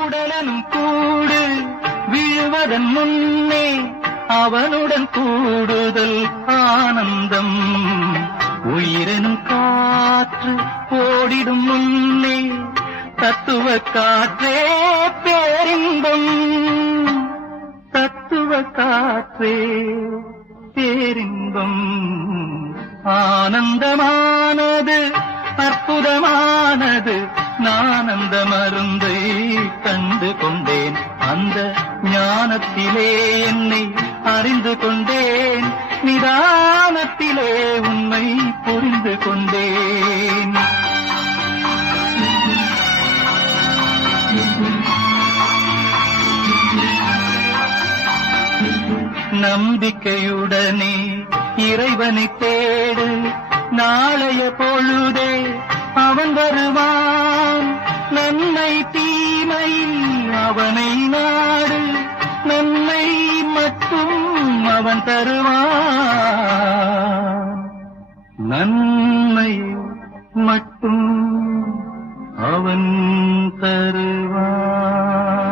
உடலனும் கூடு விழுவதன் முன்னே அவனுடன் கூடுதல் ஆனந்தம். உயிரெனும் காற்று ஓடிடும் முன்னே தத்துவ காற்றே பேரின்பம். தத்துவ காற்றே பேரின்பம். ஆனந்தமானது அற்புதமானது. நான் அந்த மருந்தை கண்டு கொண்டேன். அந்த ஞானத்திலே என்னை அறிந்து கொண்டேன். நிதானத்திலே உண்மை புரிந்து கொண்டேன். நம்பிக்கையுடனே இறைவனை தேடு. நாளைய பொழுதே அவன் வருவான். நன்மை தீமை அவனை நாடு. நன்மை மட்டும் அவன் தருவான். நன்மை மட்டும் அவன் தருவான்.